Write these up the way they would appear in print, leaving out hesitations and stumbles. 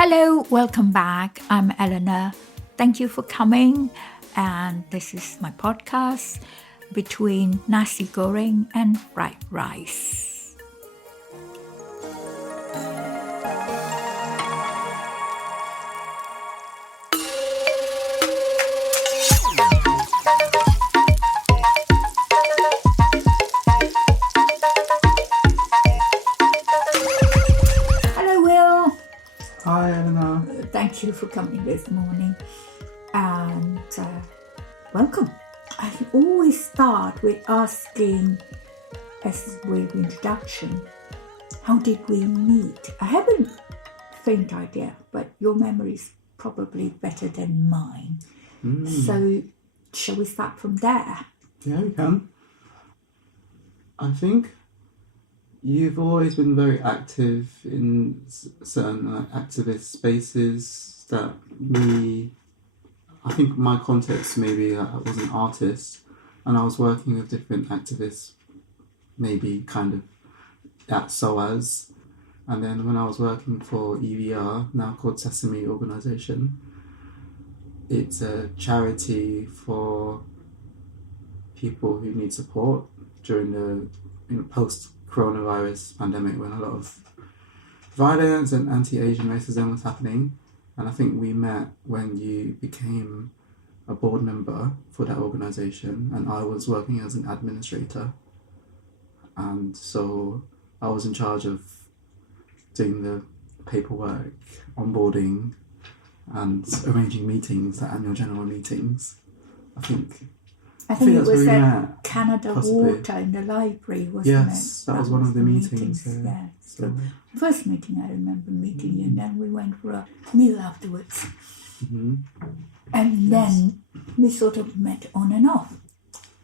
Hello, welcome back. I'm Eleanor. Thank you for coming. And this is my podcast between nasi goreng and fried rice. Hello, Will. Hi, Eleanor. Thank you for coming this morning and welcome. I always start with asking, as a way of introduction, how did we meet? I have a faint idea, but your memory is probably better than mine. So, shall we start from there? Yeah, we can. I think you've always been very active in certain activist spaces that I think my context maybe I was an artist and I was working with different activists, maybe kind of at SOAS. And then when I was working for EVR, now called Sesame Organisation, it's a charity for people who need support during the post-coronavirus pandemic when a lot of violence and anti-Asian racism was happening. And I think we met when you became a board member for that organisation and I was working as an administrator. And so I was in charge of doing the paperwork, onboarding and arranging meetings, the annual general meetings. I think it was at at Canada possibly. Water in the library, wasn't it? Yes, that was one of the meetings. Yeah. So the first meeting I remember meeting you, and then we went for a meal afterwards. Mm-hmm. And then we sort of met on and off.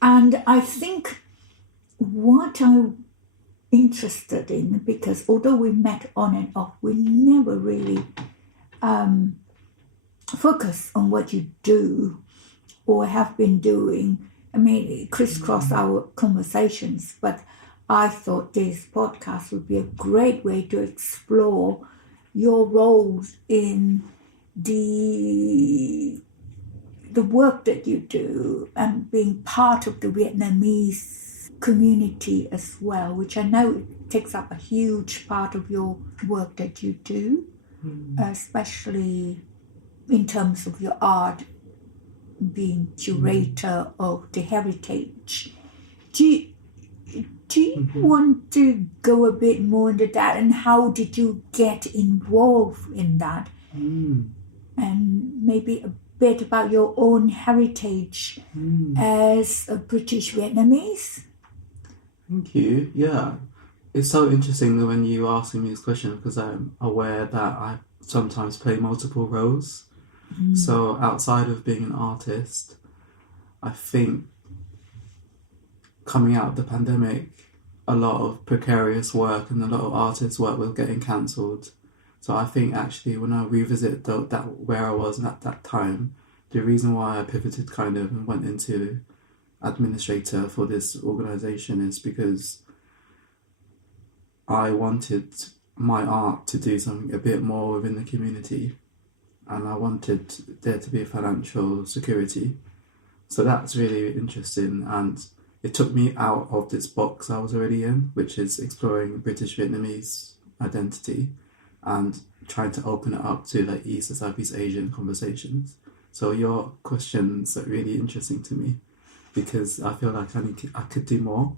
And I think what I'm interested in, because although we met on and off, we never really focus on what you do or have been doing. I mean, crisscross our conversations, but I thought this podcast would be a great way to explore your roles in the work that you do and being part of the Vietnamese community as well, which I know takes up a huge part of your work that you do, especially in terms of your art, being curator of the heritage. Do you want to go a bit more into that, and how did you get involved in that? And maybe a bit about your own heritage as a British Vietnamese? Thank you. Yeah. It's so interesting that when you ask me this question because I'm aware that I sometimes play multiple roles. So outside of being an artist, I think coming out of the pandemic, a lot of precarious work and a lot of artist work was getting cancelled. So I think actually when I revisit that where I was at that time, the reason why I pivoted kind of and went into administrator for this organisation is because I wanted my art to do something a bit more within the community. And I wanted there to be a financial security. So that's really interesting. And it took me out of this box I was already in, which is exploring British Vietnamese identity and trying to open it up to like East and Southeast Asian conversations. So your questions are really interesting to me because I feel like I could do more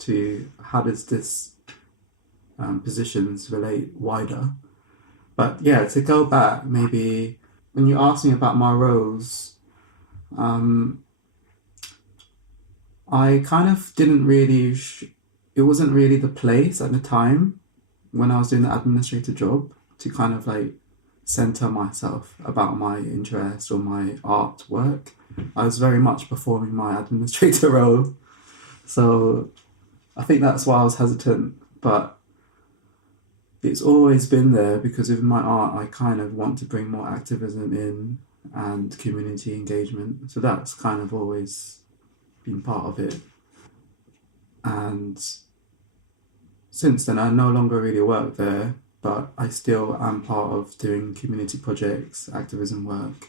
to how does this positions relate wider. But yeah, to go back, maybe when you asked me about my roles, I kind of didn't really, it wasn't really the place at the time when I was doing the administrator job to kind of like center myself about my interest or my artwork. I was very much performing my administrator role. So I think that's why I was hesitant, but it's always been there because with my art, I kind of want to bring more activism in and community engagement. So that's kind of always been part of it. And since then, I no longer really work there, but I still am part of doing community projects, activism work.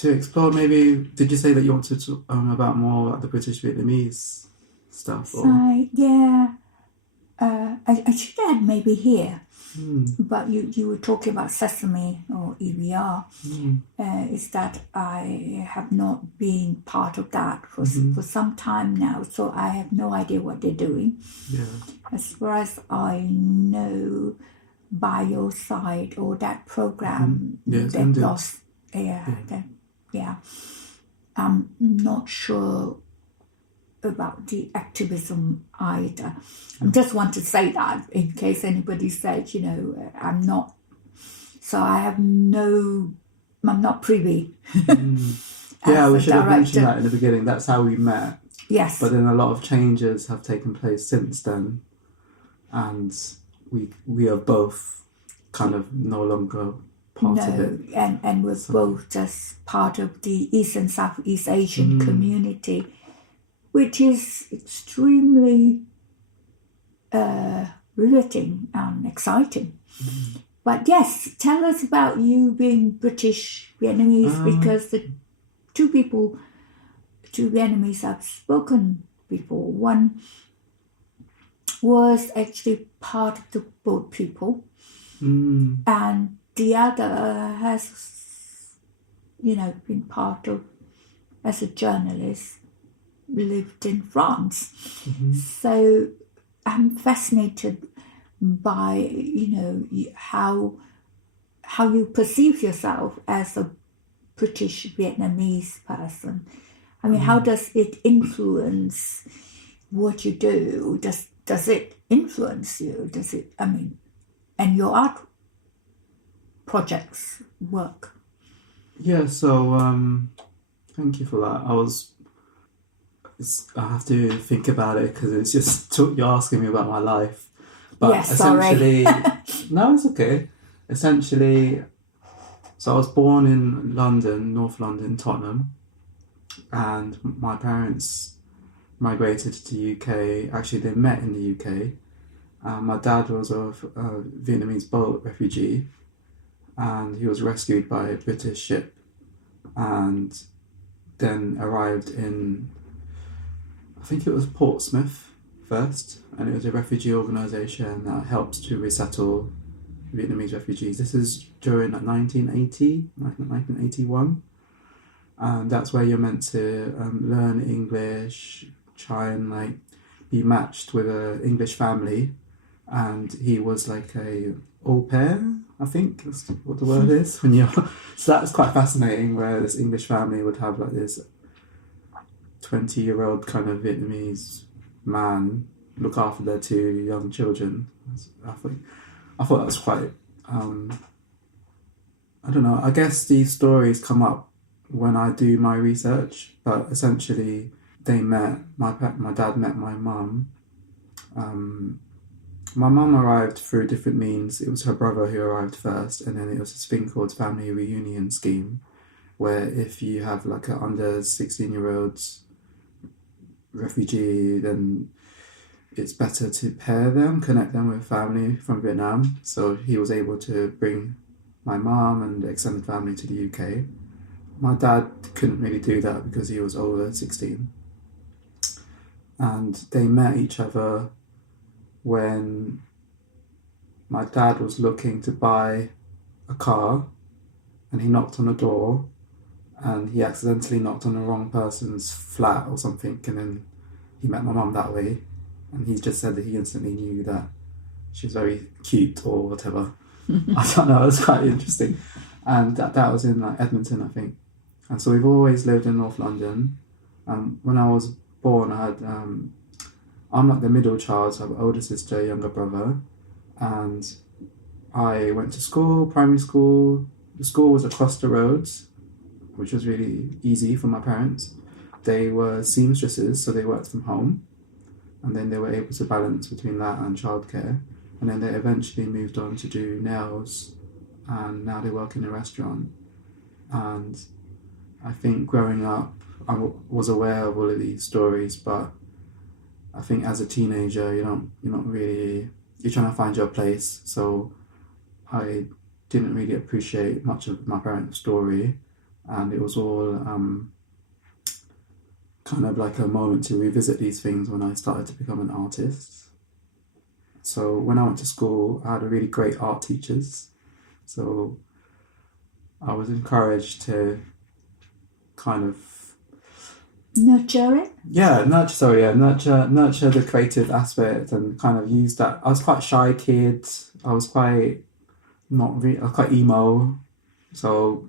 To explore, maybe, did you say that you want to talk about more about the British Vietnamese stuff? Or? So, yeah, I should add maybe here, but you were talking about Sesame or EVR, is that I have not been part of that for some time now, so I have no idea what they're doing. Yeah. As far as I know, By Your Side or that program, they've lost. I'm not sure about the activism either. I just want to say that in case anybody says, I'm not. So I'm not privy. Yeah, we should have mentioned that in the beginning. That's how we met. Yes. But then a lot of changes have taken place since then, and we are both kind of no longer part of it. And we're both just part of the East and Southeast Asian community, which is extremely riveting and exciting. But yes, tell us about you being British Vietnamese, because the two Vietnamese I've spoken before, one was actually part of the boat people, and the other has, been part of, as a journalist, lived in France. So I'm fascinated by, how you perceive yourself as a British Vietnamese person. I mean, how does it influence what you do? Does it influence you? And your art projects, work? Yeah, so thank you for that. I have to think about it because it's just you're asking me about my life. But yes, essentially, sorry. no, it's okay. Essentially, so I was born in London, North London, Tottenham, and my parents migrated to the UK. Actually, they met in the UK. My dad was a Vietnamese boat refugee, and he was rescued by a British ship, and then arrived in, I think it was Portsmouth first, and it was a refugee organisation that helps to resettle Vietnamese refugees. This is during 1981, and that's where you're meant to learn English, try and be matched with an English family, and he was like a au pair, I think that's what the word is. So that's quite fascinating, where this English family would have this 20-year-old kind of Vietnamese man look after their two young children. I thought that was quite, I don't know, I guess these stories come up when I do my research, but essentially they met, my dad met my mum. My mum arrived through different means. It was her brother who arrived first, and then it was this thing called family reunion scheme, where if you have an under 16-year-old refugee, then it's better to pair them, connect them with family from Vietnam. So he was able to bring my mom and the extended family to the UK. My dad couldn't really do that because he was over 16. And they met each other when my dad was looking to buy a car, and he knocked on a door, and he accidentally knocked on the wrong person's flat or something, and then he met my mum that way, and he just said that he instantly knew that she was very cute or whatever. I don't know, it was quite interesting. And that was in Edmonton, I think. And so we've always lived in North London. When I was born, I had I'm like the middle child, so I have an older sister, younger brother, and I went to school, primary school. The school was across the roads, which was really easy for my parents. They were seamstresses, so they worked from home, and then they were able to balance between that and childcare. And then they eventually moved on to do nails, and now they work in a restaurant. And I think growing up, I was aware of all of these stories, but I think as a teenager, you're not really, you're trying to find your place. So I didn't really appreciate much of my parents' story, and it was all kind of like a moment to revisit these things when I started to become an artist. So when I went to school, I had a really great art teachers. So I was encouraged to kind of nurture it. Nurture the creative aspect and kind of use that. I was quite a shy kid. I was quite I was quite emo, so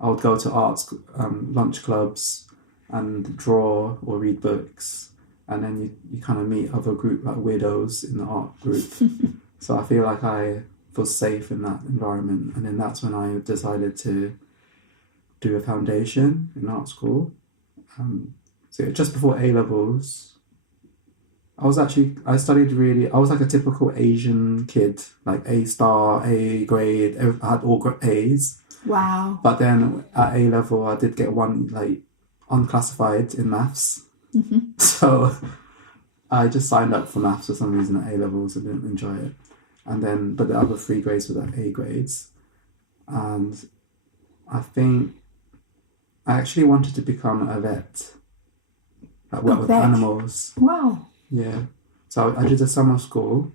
I would go to arts lunch clubs and draw or read books, and then you kind of meet other group like weirdos in the art group. So I feel like I feel safe in that environment, and then that's when I decided to do a foundation in art school. So just before A-levels, I was like a typical Asian kid, like A star, A grade, I had all A's. Wow. But then at A-level, I did get one, like, unclassified in maths. Mm-hmm. So I just signed up for maths for some reason at A-levels and didn't enjoy it. And then, but the other 3 grades were like A grades. And I think I actually wanted to become a vet, like work with animals. Wow. Yeah. So I did a summer school.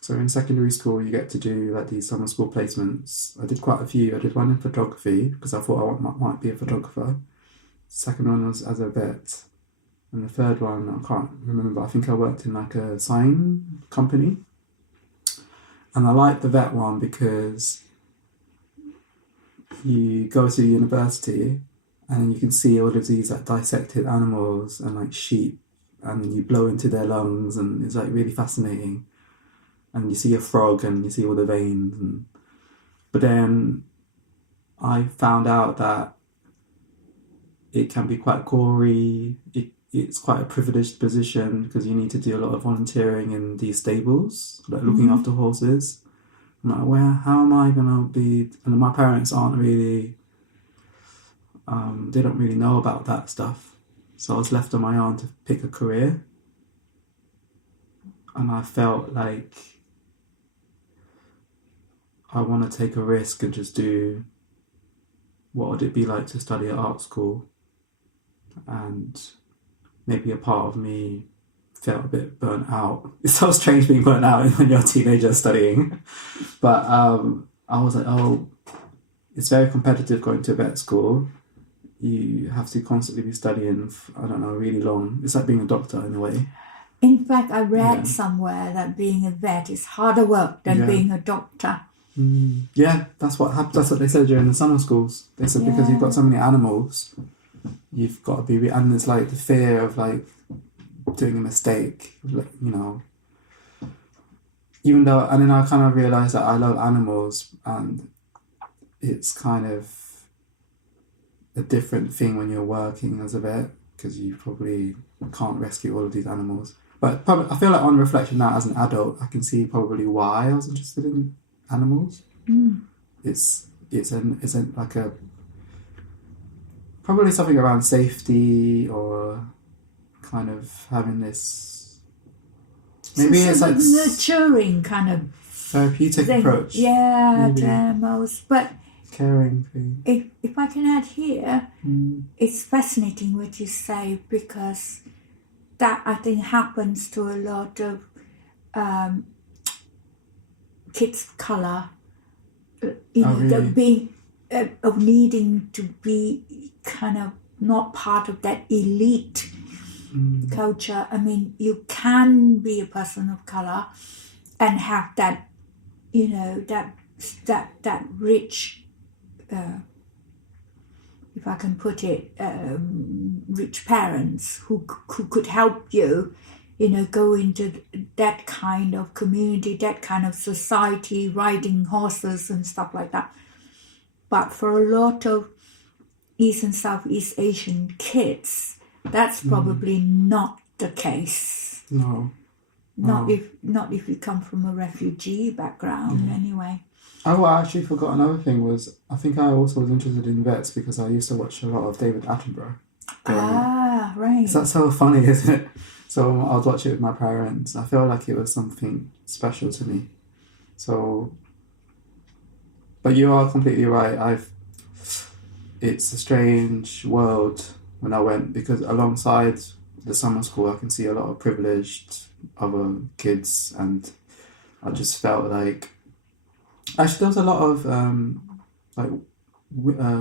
So in secondary school, you get to do like these summer school placements. I did quite a few. I did one in photography because I thought I might be a photographer. Second one was as a vet. And the third one, I can't remember. I think I worked in like a sign company. And I liked the vet one because you go to university and you can see all of these like dissected animals and like sheep, and you blow into their lungs, and it's like really fascinating. And you see a frog and you see all the veins. But then I found out that it can be quite gory. It's quite a privileged position because you need to do a lot of volunteering in these stables, like looking after horses. I'm like, how am I going to be... And my parents aren't really... they don't really know about that stuff. So I was left on my own to pick a career. And I felt like I want to take a risk and just do... What would it be like to study at art school? And maybe a part of me felt a bit burnt out. It's so strange being burnt out when you're a teenager studying. But I was like, it's very competitive going to vet school. You have to constantly be studying, I don't know, really long. It's like being a doctor in a way. In fact, I read somewhere that being a vet is harder work than being a doctor. Yeah, that's what happened. That's what they said during the summer schools. They said because you've got so many animals, you've got to be... And it's like the fear of like doing a mistake, you know. Even though... And then I kind of realised that I love animals, and it's kind of a different thing when you're working as a vet, because you probably can't rescue all of these animals. But probably, I feel like on reflection now as an adult, I can see probably why I was interested in animals. It's like a probably something around safety, or kind of having this, maybe it's like nurturing kind of therapeutic approach. Yeah, to animals. But caring thing. If I can add here, it's fascinating what you say, because that I think happens to a lot of kids of colour. Really? Being of needing to be kind of not part of that elite culture. I mean, you can be a person of colour and have that, you know, that rich, if I can put it, rich parents who could help you, you know, go into that kind of community, that kind of society, riding horses and stuff like that. But for a lot of East and Southeast Asian kids, that's probably not the case. No. Not if you come from a refugee background, anyway. Oh, I actually forgot another thing was, I think I also was interested in vets because I used to watch a lot of David Attenborough. Right. So that's so funny, isn't it? So I was watching it with my parents. I feel like it was something special to me. So, but you are completely right. It's a strange world when I went, because alongside the summer school, I can see a lot of privileged other kids, and I just felt like actually there was a lot of like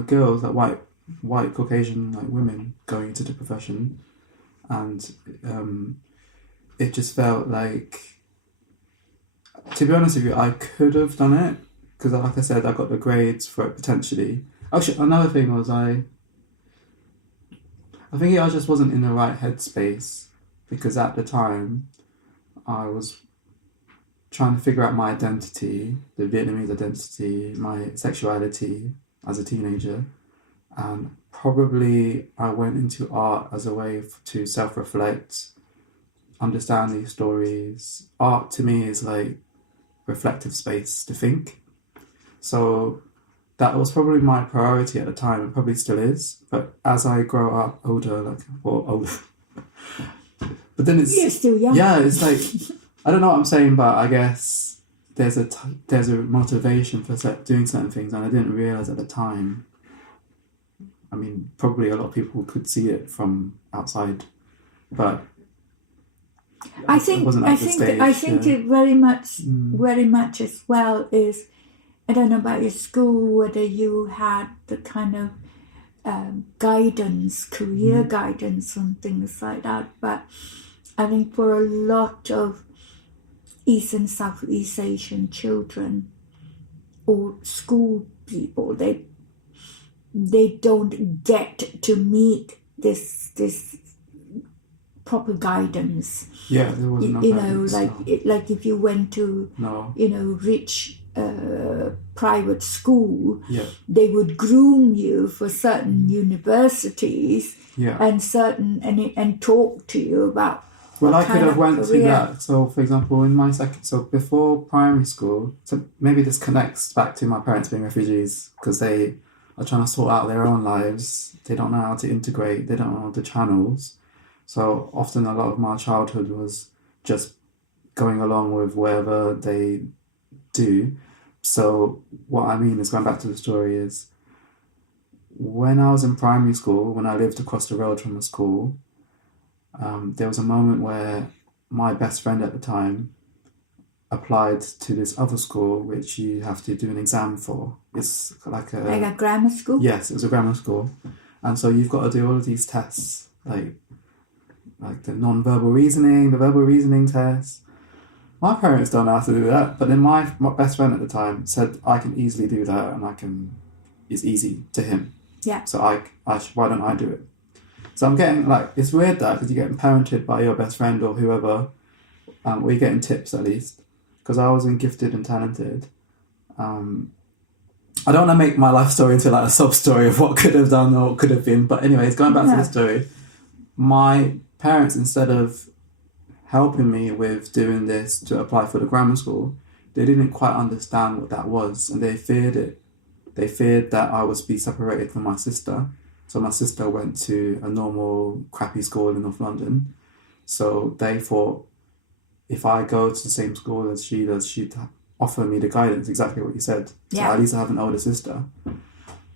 girls, like white Caucasian like women going into the profession, and it just felt like, to be honest with you, I could have done it because, like I said, I got the grades for it potentially. Actually, another thing was I think I just wasn't in the right headspace, because at the time I was trying to figure out my identity, the Vietnamese identity, my sexuality as a teenager, and probably I went into art as a way to self-reflect, understand these stories. Art to me is like reflective space to think. So that was probably my priority at the time, and probably still is. But as I grow up older, but then it's... You're still young. Yeah, it's like, I don't know what I'm saying, but I guess there's a motivation for doing certain things, and I didn't realise at the time. I mean, probably a lot of people could see it from outside, but I think it very much as well is, I don't know about your school, whether you had the kind of guidance, career guidance and things like that, but I think for a lot of East and Southeast Asian children or school people, they don't get to meet this proper guidance. Yeah, there wasn't enough guidance, like if you went to rich private school, they would groom you for certain universities and talk to you about. Well, I could have went to that. So, for example, in my before primary school, so maybe this connects back to my parents being refugees, because they are trying to sort out their own lives. They don't know how to integrate. They don't know the channels. So often a lot of my childhood was just going along with wherever they do. So what I mean is, going back to the story, is when I was in primary school, when I lived across the road from the school, there was a moment where my best friend at the time applied to this other school, which you have to do an exam for. It's like a grammar school? Yes, it was a grammar school. And so you've got to do all of these tests, like the non-verbal reasoning, the verbal reasoning test. My parents don't know how to do that, but then my best friend at the time said I can easily do that, and it's easy to him. Yeah. So why don't I do it? So I'm getting, like, it's weird that, because you're getting parented by your best friend or whoever, or you're getting tips at least, because I wasn't gifted and talented. I don't want to make my life story into like a sob story of what could have done or what could have been, but anyways, going back to the story, my parents, instead of helping me with doing this to apply for the grammar school, they didn't quite understand what that was, and they feared it. They feared that I would be separated from my sister. So my sister went to a normal crappy school in North London. So they thought, if I go to the same school as she does, she'd offer me the guidance, exactly what you said. So at least I have an older sister.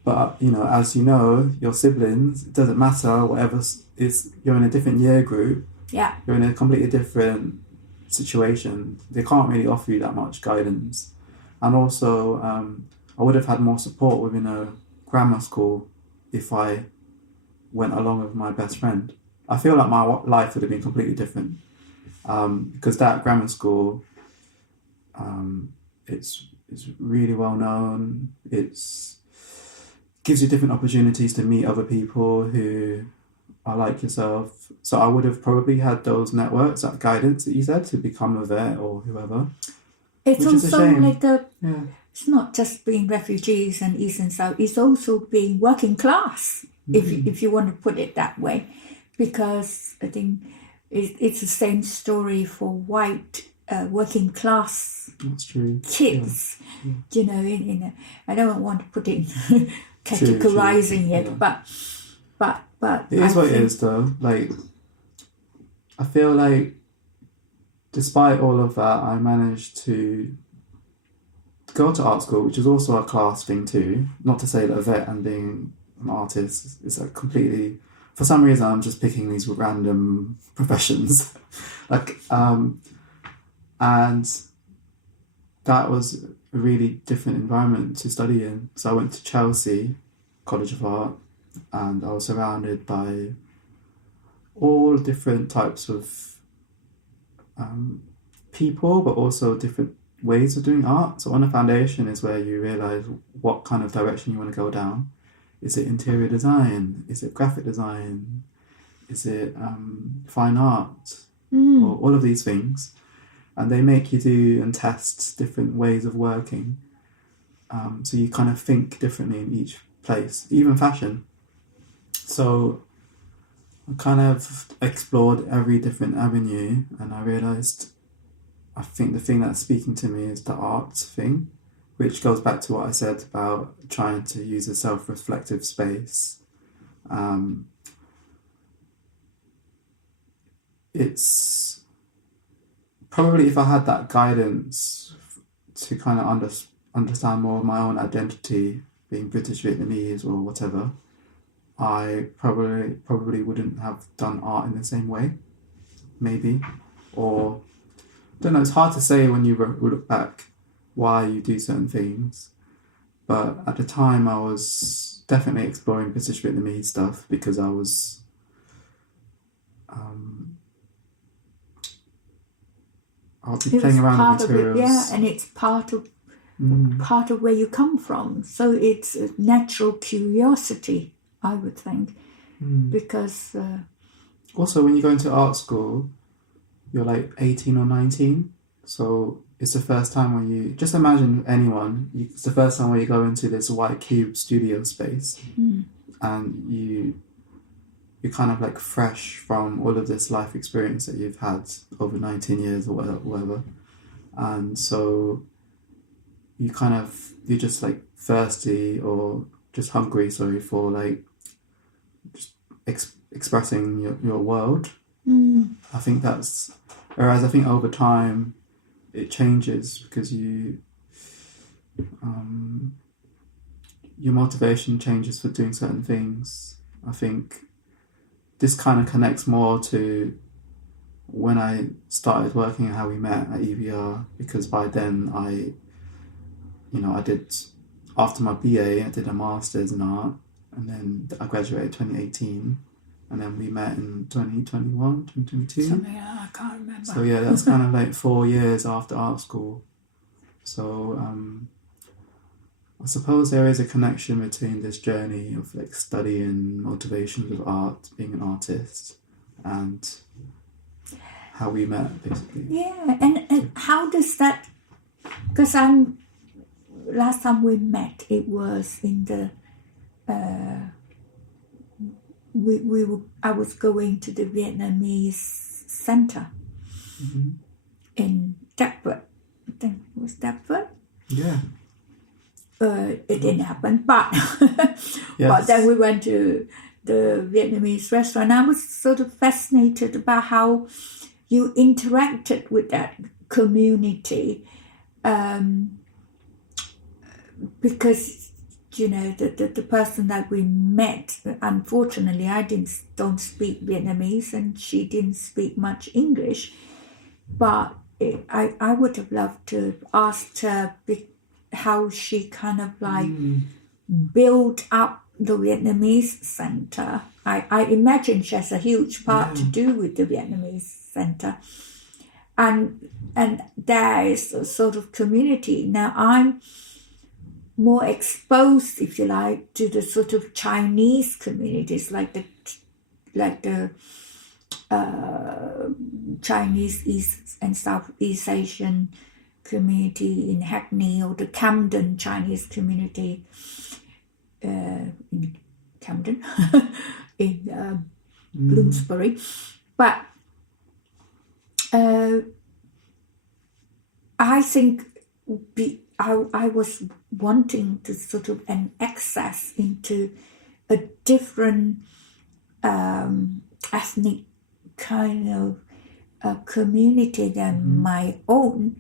But, as you know, your siblings, it doesn't matter, whatever, you're in a different year group. Yeah. You're in a completely different situation. They can't really offer you that much guidance. And also, I would have had more support within a grammar school if I went along with my best friend. I feel like my life would have been completely different, because that grammar school, it's really well known. It's gives you different opportunities to meet other people who are like yourself. So I would have probably had those networks, that guidance that you said, to become a vet or whoever. It's also like it's not just being refugees and East and South, it's also being working class, if you want to put it that way. Because I think it's the same story for white working class kids. Yeah. I don't want to put it categorizing it, but it is what it is, though. Like, I feel like despite all of that, I managed to go to art school, which is also a class thing too. Not to say that a vet and being an artist is a completely. For some reason, I'm just picking these random professions, and that was a really different environment to study in. So I went to Chelsea College of Art, and I was surrounded by all different types of people, but also different ways of doing art. So on a foundation is where you realise what kind of direction you want to go down. Is it interior design? Is it graphic design? Is it fine art? Or all of these things. And they make you do and test different ways of working. So you kind of think differently in each place, even fashion. So I kind of explored every different avenue, and I realised I think the thing that's speaking to me is the art thing, which goes back to what I said about trying to use a self-reflective space. It's probably, if I had that guidance to kind of understand more of my own identity, being British Vietnamese or whatever, I probably wouldn't have done art in the same way, maybe. Or, I don't know, it's hard to say when you look back why you do certain things. But at the time, I was definitely exploring British Vietnamese stuff because I was I'll be playing around with materials. Yeah, and it's part of where you come from. So it's a natural curiosity, I would think, because also when you go into art school, you're like 18 or 19, so it's the first time when you just imagine it's the first time where you go into this white cube studio space, and you're kind of like fresh from all of this life experience that you've had over 19 years or whatever. And so you're just like thirsty or just hungry, for like just expressing your world. I think whereas I think over time it changes because your motivation changes for doing certain things. I think this kind of connects more to when I started working and how we met at EVR, because by then I did, after my BA, I did a master's in art, and then I graduated 2018, and then we met in 2021, 2022. Something I can't remember. So yeah, that's kind of like 4 years after art school. So I suppose there is a connection between this journey of like studying motivations of art, being an artist, and how we met, basically. Yeah, and how does that? Because last time we met, it was in the I was going to the Vietnamese center in Deptford. I think it was Deptford. Yeah. It didn't happen, but Yes. but then we went to the Vietnamese restaurant. I was sort of fascinated about how you interacted with that community, because the person that we met, unfortunately, I don't speak Vietnamese, and she didn't speak much English, but I would have loved to ask her how she kind of like built up the Vietnamese center. I imagine she has a huge part to do with the Vietnamese center, and there is a sort of community. Now I'm more exposed, if you like, to the sort of Chinese communities, like the Chinese East and Southeast Asian community in Hackney, or the Camden Chinese community in Camden, in Bloomsbury. But I think I was wanting to sort of an access into a different ethnic kind of community than my own,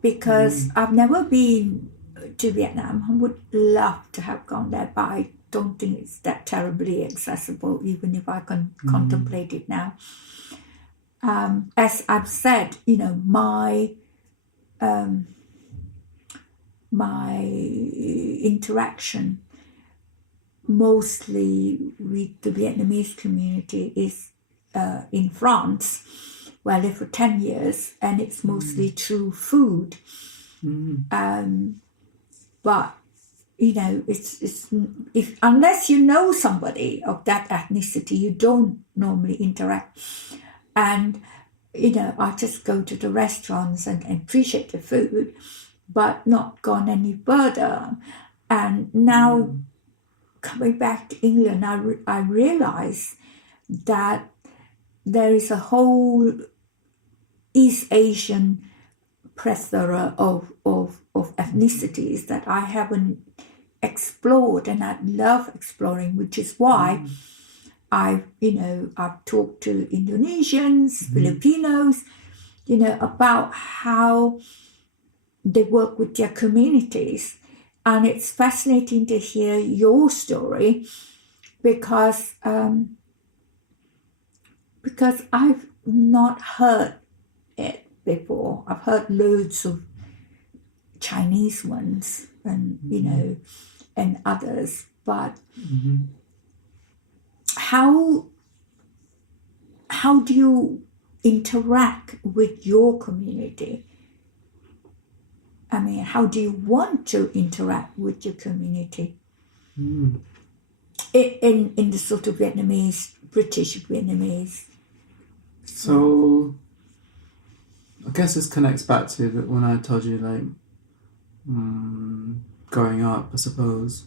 because I've never been to Vietnam. I would love to have gone there, but I don't think it's that terribly accessible, even if I can contemplate it now. As I've said, my interaction mostly with the Vietnamese community is in France, where I lived for 10 years, and it's mostly through food. But it's if unless you know somebody of that ethnicity, you don't normally interact. And I just go to the restaurants and appreciate the food, but not gone any further. And now coming back to England, I realize that there is a whole East Asian plethora of ethnicities that I haven't explored, and I'd love exploring, which is why I've talked to Indonesians, Filipinos, about how they work with their communities. And it's fascinating to hear your story because I've not heard it before. I've heard loads of Chinese ones and and others, but how do you interact with your community? I mean, how do you want to interact with your community in the sort of British Vietnamese? So I guess this connects back to when I told you, growing up, I suppose.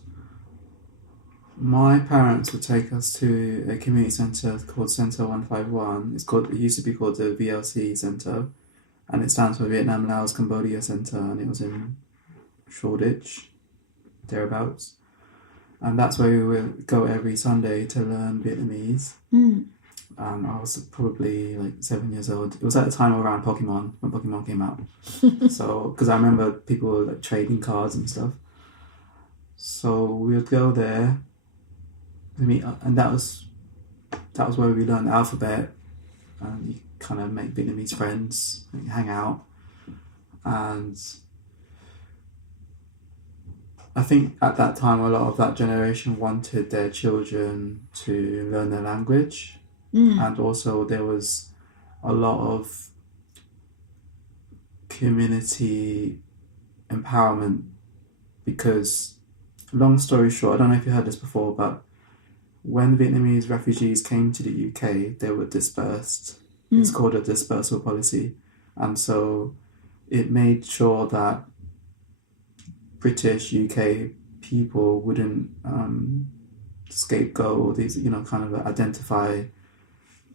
My parents would take us to a community centre called Centre 151. It used to be called the VLC Centre, and it stands for Vietnam, Laos, Cambodia Centre, and it was in Shoreditch, thereabouts. And that's where we would go every Sunday to learn Vietnamese. I was probably 7 years old. It was at the time around Pokemon, when Pokemon came out. So, because I remember people were trading cards and stuff. So we would go there to meet, and that was where we learned the alphabet. And you kind of make Vietnamese friends, hang out. And I think at that time, a lot of that generation wanted their children to learn their language. And also there was a lot of community empowerment because, long story short, I don't know if you heard this before, but when Vietnamese refugees came to the UK, they were dispersed. It's called a dispersal policy. And so it made sure that British UK people wouldn't scapegoat or these, kind of identify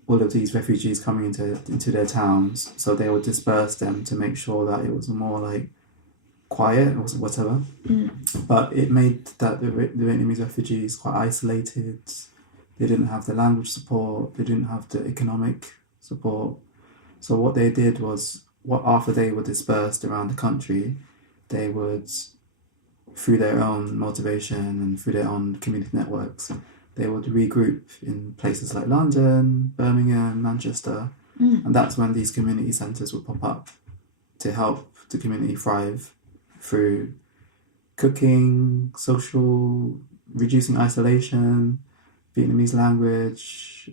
all of these refugees coming into their towns. So they would disperse them to make sure that it was more quiet or whatever. But it made that the Vietnamese refugees quite isolated. They didn't have the language support. They didn't have the economic support. So what they did was, after they were dispersed around the country, they would, through their own motivation and through their own community networks, they would regroup in places like London, Birmingham, Manchester. And that's when these community centres would pop up to help the community thrive through cooking, social, reducing isolation, Vietnamese language,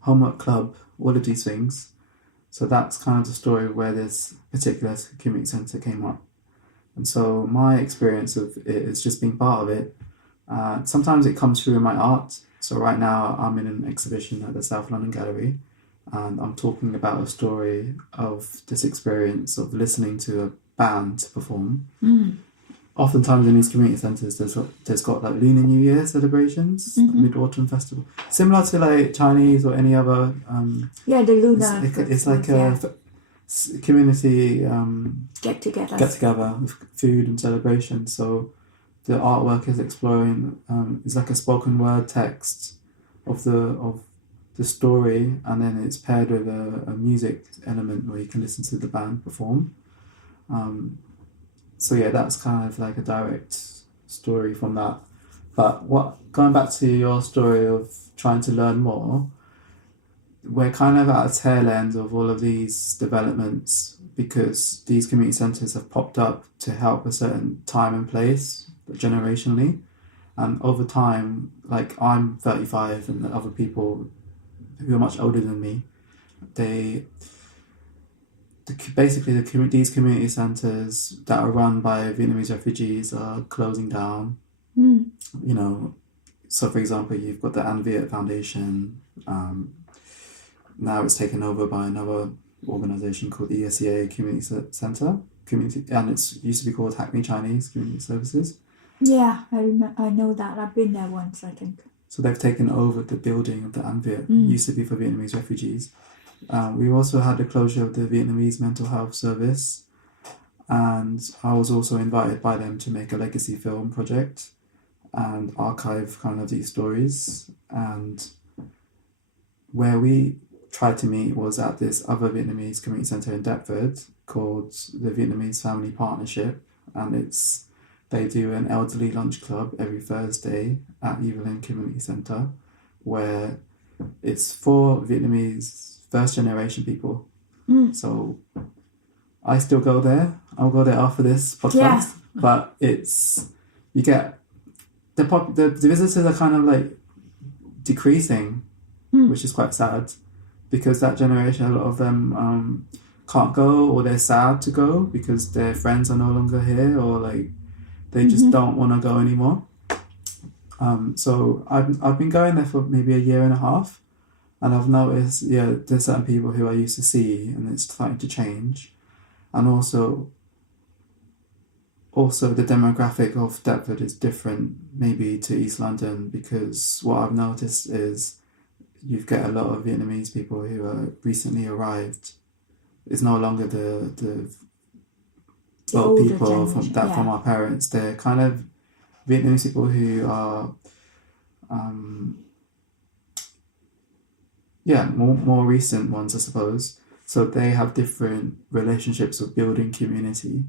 homework club, all of these things. So that's kind of the story where this particular community centre came up. And so my experience of it is just being part of it. Sometimes it comes through in my art. So right now I'm in an exhibition at the South London Gallery, and I'm talking about a story of this experience of listening to a band perform. Oftentimes in these community centres, there's got Lunar New Year celebrations, Mid-Autumn Festival, similar to Chinese or any other. The lunar. It's like a community get together with food and celebration. So the artwork is exploring. It's like a spoken word text of the story, and then it's paired with a music element where you can listen to the band perform. So yeah, that's kind of like a direct story from that. But going back to your story of trying to learn more, we're kind of at a tail end of all of these developments because these community centres have popped up to help a certain time and place generationally. And over time, like I'm 35 and the other people who are much older than me, these community centres that are run by Vietnamese refugees are closing down. You know, so for example, you've got the An Viet Foundation. Now it's taken over by another organisation called the ESEA Community Centre, and it used to be called Hackney Chinese Community Services. Yeah, I know that. I've been there once, I think. So they've taken over the building of the An Viet. Used to be for Vietnamese refugees. We also had the closure of the Vietnamese mental health service, and I was also invited by them to make a legacy film project and archive kind of these stories. And where we tried to meet was at this other Vietnamese community centre in Deptford called the Vietnamese Family Partnership, and they do an elderly lunch club every Thursday at Evelyn Community Centre, where it's for Vietnamese first generation people. So I still go there. I'll go there after this podcast. But you get the visitors are kind of like decreasing, which is quite sad, because that generation, a lot of them can't go, or they're sad to go because their friends are no longer here, or like they just don't want to go anymore. So I've been going there for maybe a year and a half, and I've noticed, there's certain people who I used to see, and it's starting to change. And also the demographic of Deptford is different maybe to East London, because what I've noticed is you get a lot of Vietnamese people who are recently arrived. It's no longer the old people from our parents. They're kind of Vietnamese people who are more recent ones, I suppose. So they have different relationships of building community,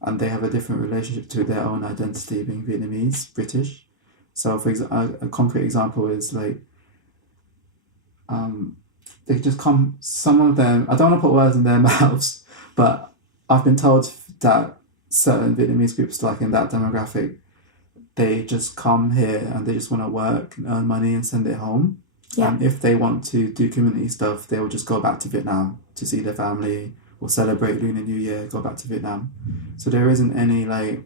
and they have a different relationship to their own identity, being Vietnamese, British. So for example, a concrete example is like they just come, some of them, I don't want to put words in their mouths, but I've been told that certain Vietnamese groups, like in that demographic, they just come here and they just want to work and earn money and send it home. And if they want to do community stuff, they will just go back to Vietnam to see their family or celebrate Lunar New Year, go back to Vietnam. So there isn't any like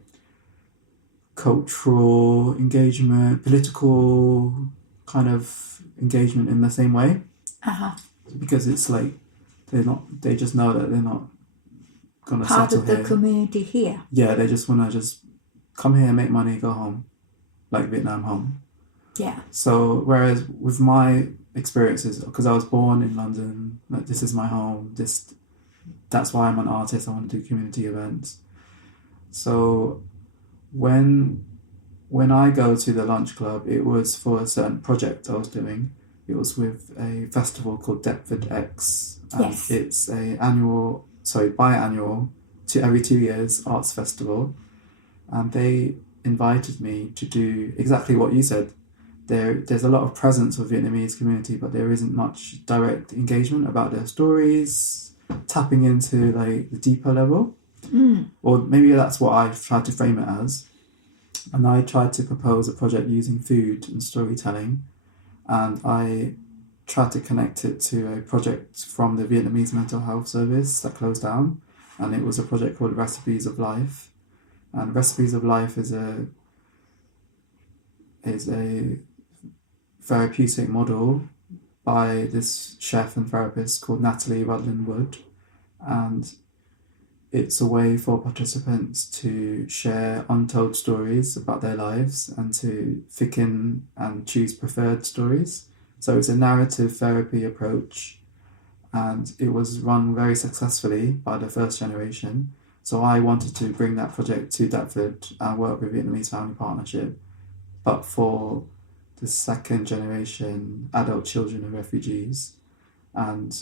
cultural engagement, political kind of engagement in the same way. Because it's like they just know that they're not going to settle here. Part of the community here. Yeah, they just want to just come here, make money, go home, like Vietnam home. Yeah. So whereas with my experiences, because I was born in London, like this is my home, that's why I'm an artist, I want to do community events. So when I go to the lunch club, it was for a certain project I was doing. It was with a festival called Deptford X. It's a biannual, every 2 years, arts festival. And they invited me to do exactly what you said. There's a lot of presence of Vietnamese community, but there isn't much direct engagement about their stories, tapping into like the deeper level. Or maybe that's what I've tried to frame it as. And I tried to propose a project using food and storytelling, and I tried to connect it to a project from the Vietnamese mental health service that closed down, and it was a project called Recipes of Life. And Recipes of Life is a therapeutic model by this chef and therapist called Natalie Rudlin Wood, and it's a way for participants to share untold stories about their lives and to pick in and choose preferred stories. So it's a narrative therapy approach, and it was run very successfully by the first generation. So I wanted to bring that project to Deptford and work with Vietnamese Family Partnership, but for the second generation adult children of refugees. And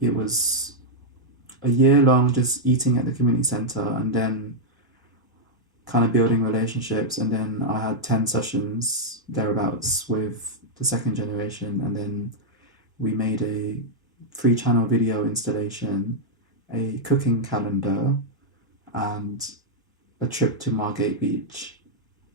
it was a year long just eating at the community centre and then kind of building relationships. And then I had 10 sessions thereabouts with the second generation. And then we made a 3-channel video installation, a cooking calendar, and a trip to Margate Beach.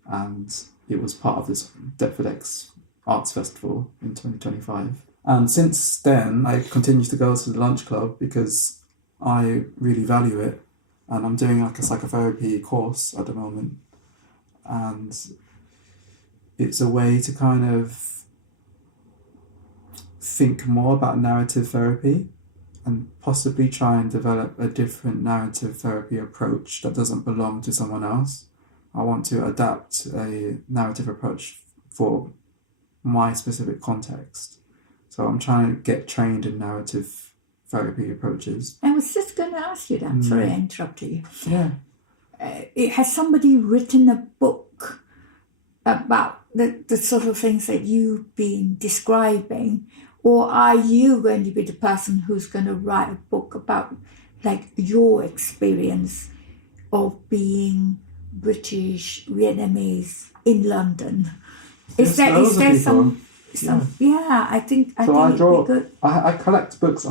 And it was part of this Deptford X Arts Festival in 2025. And since then, I continue to go to the lunch club because I really value it. And I'm doing like a psychotherapy course at the moment. And it's a way to kind of think more about narrative therapy and possibly try and develop a different narrative therapy approach that doesn't belong to someone else. I want to adapt a narrative approach for my specific context. So I'm trying to get trained in narrative therapy approaches. I was just going to ask you that. Sorry, I interrupted you. Yeah. Has somebody written a book about the sort of things that you've been describing? Or are you going to be the person who's going to write a book about like your experience of being British Vietnamese in London? Is there some I think it'd be good. I collect books.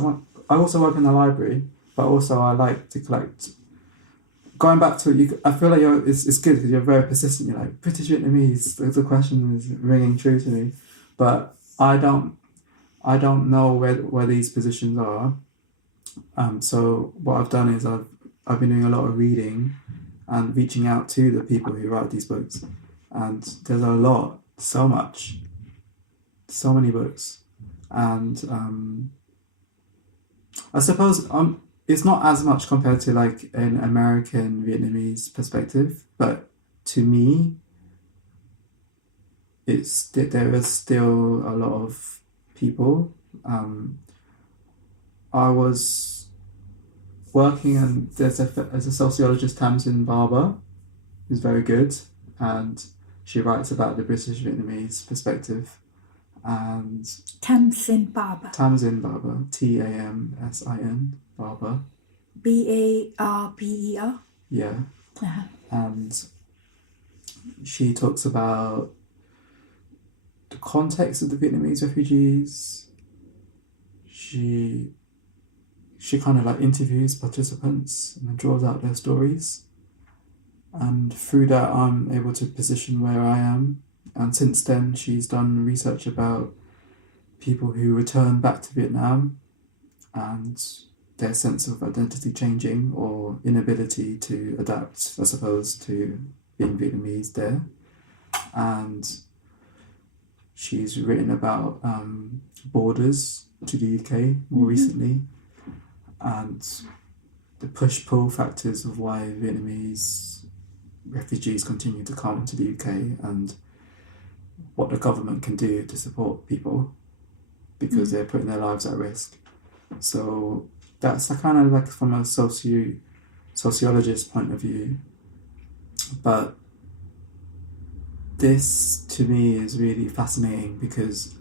I also work in the library, but also I like to collect. Going back to it, I feel like it's good because you're very persistent. You're like, British Vietnamese, the question is ringing true to me. But I don't know where these positions are. So what I've done is I've been doing a lot of reading and reaching out to the people who write these books. And there's a lot, so much, so many books. And I suppose it's not as much compared to like an American Vietnamese perspective, but to me, there is still a lot of people. I was working, and there's a sociologist, Tamsin Barber, who's very good, and she writes about the British Vietnamese perspective. And Tamsin Barber, Tamsin, Barber. Barber. Yeah. Uh-huh. And she talks about the context of the Vietnamese refugees. She kind of like interviews participants and draws out their stories. And through that, I'm able to position where I am. And since then, she's done research about people who return back to Vietnam and their sense of identity changing or inability to adapt, I suppose, to being Vietnamese there. And she's written about borders to the UK more recently, and the push-pull factors of why Vietnamese refugees continue to come to the UK, and what the government can do to support people because they're putting their lives at risk. So that's kind of like from a sociologist point of view. But this to me is really fascinating because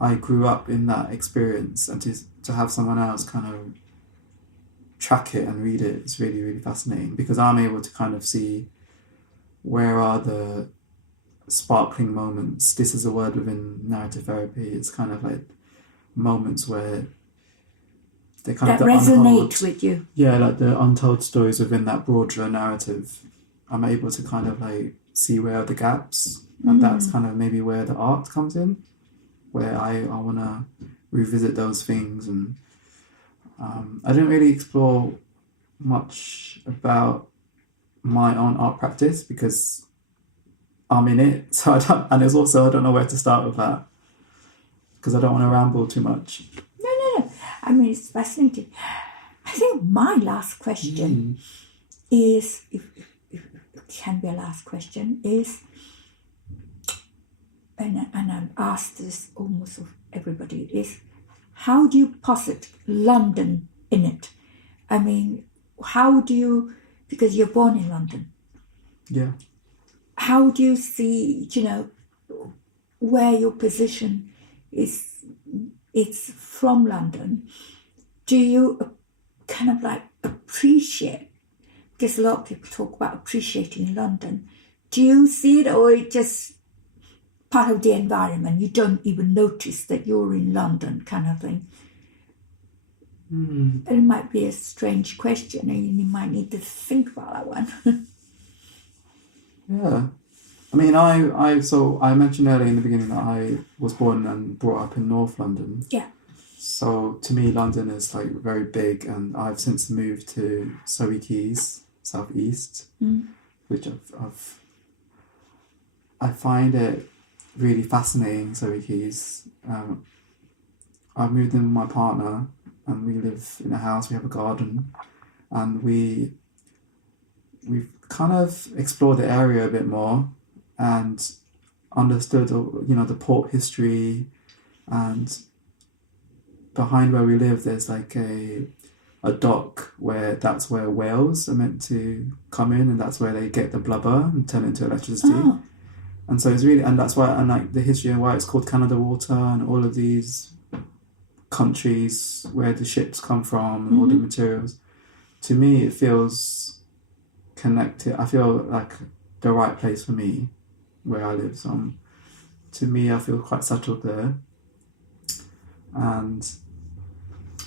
I grew up in that experience, and to have someone else kind of track it and read it is really, really fascinating because I'm able to kind of see where are the sparkling moments. This is a word within narrative therapy. It's kind of like moments where they kind that of resonate with you. Yeah, like the untold stories within that broader narrative. I'm able to kind of like see where are the gaps, and that's kind of maybe where the art comes in, where I want to revisit those things. And I didn't really explore much about my own art practice because I'm in it, so I don't know where to start with that because I don't want to ramble too much. No. I mean, it's fascinating. I think my last question is, if it can be a last question, is, and I've asked this almost of everybody, is how do you posit London in it? I mean, how do you, because you're born in London. Yeah. How do you see, where your position is, it's from London, do you kind of like appreciate, because a lot of people talk about appreciating London, do you see it, or it's just part of the environment, you don't even notice that you're in London kind of thing? It might be a strange question, and you might need to think about that one. Yeah. I mean, I mentioned earlier in the beginning that I was born and brought up in North London. Yeah. So to me, London is like very big, and I've since moved to Surrey Keys, southeast, which I find it really fascinating. Surrey Keys. I moved in with my partner, and we live in a house. We have a garden, and we've kind of explored the area a bit more and understood, the port history, and behind where we live there's like a dock that's where whales are meant to come in, and that's where they get the blubber and turn it into electricity. And so it's really, and that's why, and like the history and why it's called Canada Water, and all of these countries where the ships come from and all the materials. To me, it feels connected. I feel like the right place for me where I live. So to me, I feel quite settled there. And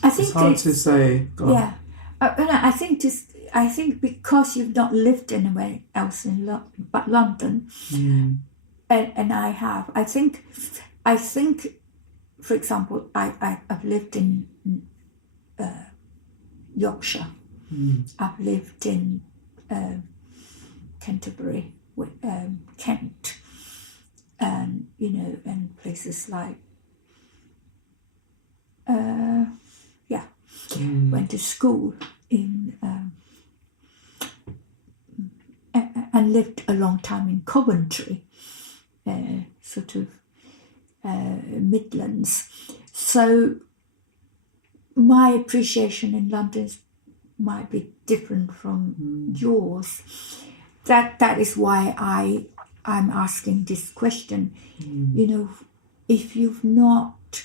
I think it's hard to say. Yeah, I think because you've not lived anywhere else but London, and I have. I think, for example, I've lived in Yorkshire. I've lived in Canterbury, Kent, and and places like went to school in and lived a long time in Coventry, sort of Midlands. So my appreciation in London might be different from yours. That is why I'm asking this question. If you've not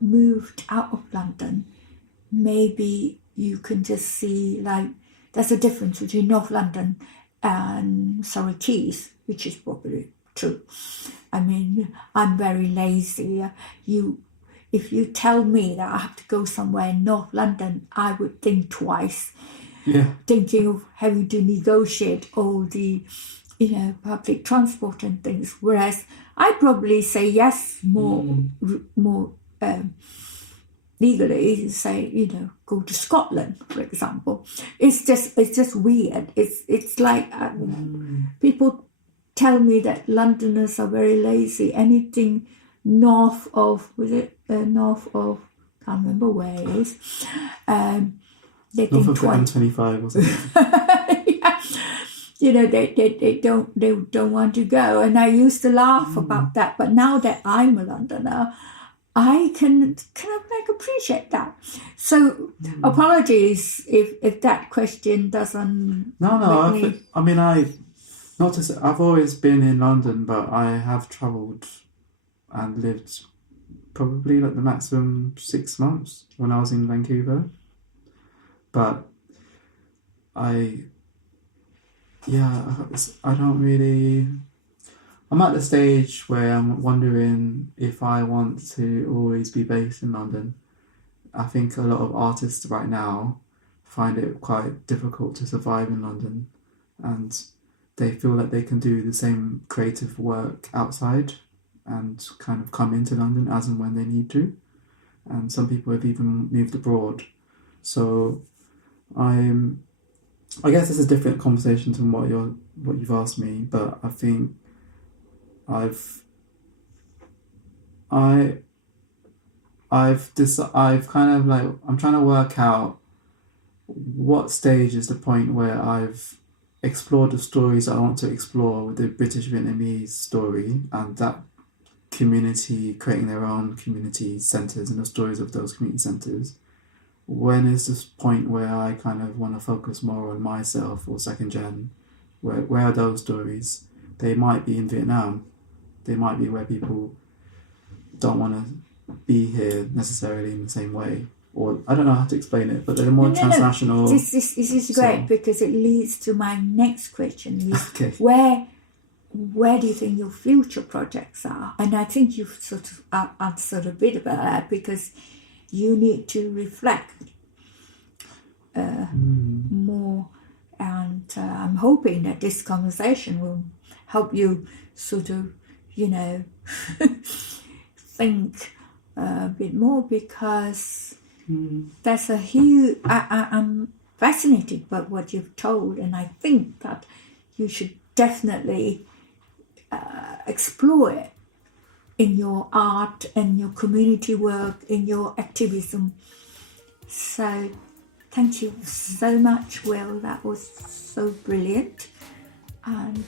moved out of London, maybe you can just see, like, there's a difference between North London and Surrey Keys, which is probably true. I mean, I'm very lazy. If you tell me that I have to go somewhere in North London, I would think twice. Yeah. Thinking of having to negotiate all the, public transport and things. Whereas I probably say yes more legally, say, go to Scotland, for example. It's just weird. It's like people tell me that Londoners are very lazy. Anything north of, can't remember where it is. They North think of the M25 or something. Yeah. They don't want to go. And I used to laugh about that. But now that I'm a Londoner, I can kind of like appreciate that. So apologies if that question doesn't. I've always been in London, but I have travelled and lived probably like the maximum 6 months when I was in Vancouver. But I'm at the stage where I'm wondering if I want to always be based in London. I think a lot of artists right now find it quite difficult to survive in London, and they feel like they can do the same creative work outside and kind of come into London as and when they need to. And some people have even moved abroad. So I guess it's a different conversation to what you've asked me, but I think I've kind of like, I'm trying to work out what stage is the point where I've explored the stories I want to explore with the British Vietnamese story, and that community creating their own community centres and the stories of those community centres. When is this point where I kind of want to focus more on myself or second gen? Where are those stories? They might be in Vietnam, they might be where people don't want to be here necessarily in the same way. Or I don't know how to explain it, but they're more transnational. This is great because it leads to my next question. Okay. Where do you think your future projects are? And I think you've sort of answered a bit about that because you need to reflect more. And I'm hoping that this conversation will help you sort of, think a bit more because there's a huge... I'm fascinated by what you've told, and I think that you should definitely explore it in your art, in your community work, in your activism. So thank you so much, Will. That was so brilliant. And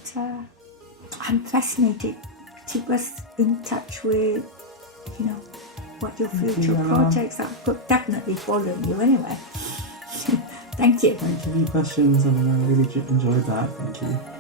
I'm fascinated. Keep us in touch with, what your future projects are. But definitely following you anyway. Thank you. Thank you for your questions. I really enjoyed that. Thank you.